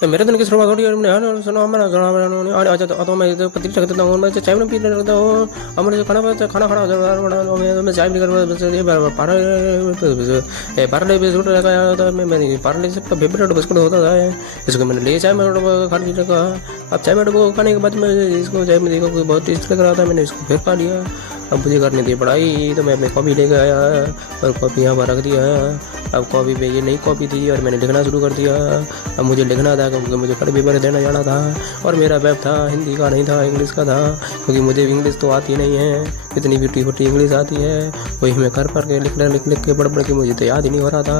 मेरे दिन की शुरुआत थोड़ी मैंने सुनो हमारा गाना अच्छा तो मैं पति रख देता हूँ, मैं चाय में पी रखता हूँ। हमारे जो खाना खाना खाना मैं चाय भी कर पारा पार्ले बिस्कुट लगाया था मैं पार्ले से फेवरेट बिस्कुट होता था इसको मैंने ले चाय में खा लिया रखा। अब चाय में खाने के बाद मैं इसको चाय में देखा कोई बहुत टेस्ट लग रहा था, मैंने इसको फिर खा लिया। अब मुझे करनी थी पढ़ाई तो मैं अपनी कॉपी लेकर आया और कॉपी यहाँ पर रख दिया। अब कॉपी पे ये नई कॉपी थी और मैंने लिखना शुरू कर दिया। अब मुझे लिखना था क्योंकि मुझे कल पेपर देना जाना था और मेरा वेब था हिंदी का नहीं था, इंग्लिश का था, क्योंकि मुझे इंग्लिश तो आती नहीं है, इतनी ब्यूटी फूटी इंग्लिश आती है वही मैं कर के लिख के पढ़ के मुझे तो याद ही नहीं हो रहा था।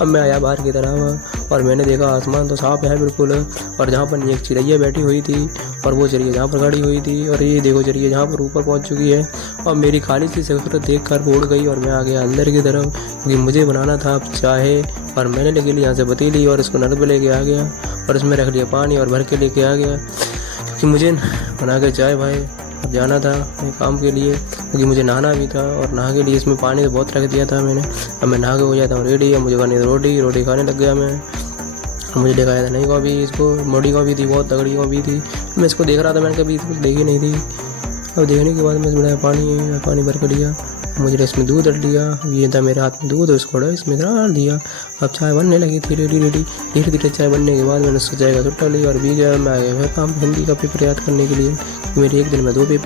अब मैं आया बाहर की तरफ और मैंने देखा आसमान तो साफ है बिल्कुल, और जहाँ पर एक चिड़ैया बैठी हुई थी और वो चिड़िया जहाँ पर खड़ी हुई थी और ये देखो चिड़िया जहाँ पर ऊपर पहुँच चुकी है और मेरी खाली सी शक्ल देख कर उड़ गई और मैं आ गया अंदर की तरफ, क्योंकि मुझे बनाना था चाहे। और मैंने लेके लिया यहाँ से पतीली और इसको नल पे लेके आ गया और इसमें रख लिया पानी और भर के लेके आ गया, क्योंकि मुझे बना के चाय भाई अब जाना था काम के लिए, क्योंकि मुझे नहाना भी था और नहा के लिए इसमें पानी तो बहुत रख दिया था मैंने। अब मैं नहा के हो जाता हूँ रेडी, अब मुझे खानी रोटी खाने लग गया मैं। मुझे दिखाया था नई कॉपी, इसको मोटी कॉपी थी, बहुत तगड़ी कॉपी थी, मैं इसको देख रहा था, मैंने कभी इसको देखी नहीं थी। अब देखने के बाद मैं इसमें पानी भर के लिया, मुझे इसमें दूध डाल दिया, ये था मेरे हाथ में दूध इसको इसमें डाल दिया। अब चाय बनने लगी थी रेडी धीरे धीरे चाय बनने के बाद मैंने सोचा का छुट्टा लिया और भी गया मैं आ गया फिर काम हिंदी का पेपर याद करने के लिए। मेरे एक दिन में 2 पेपर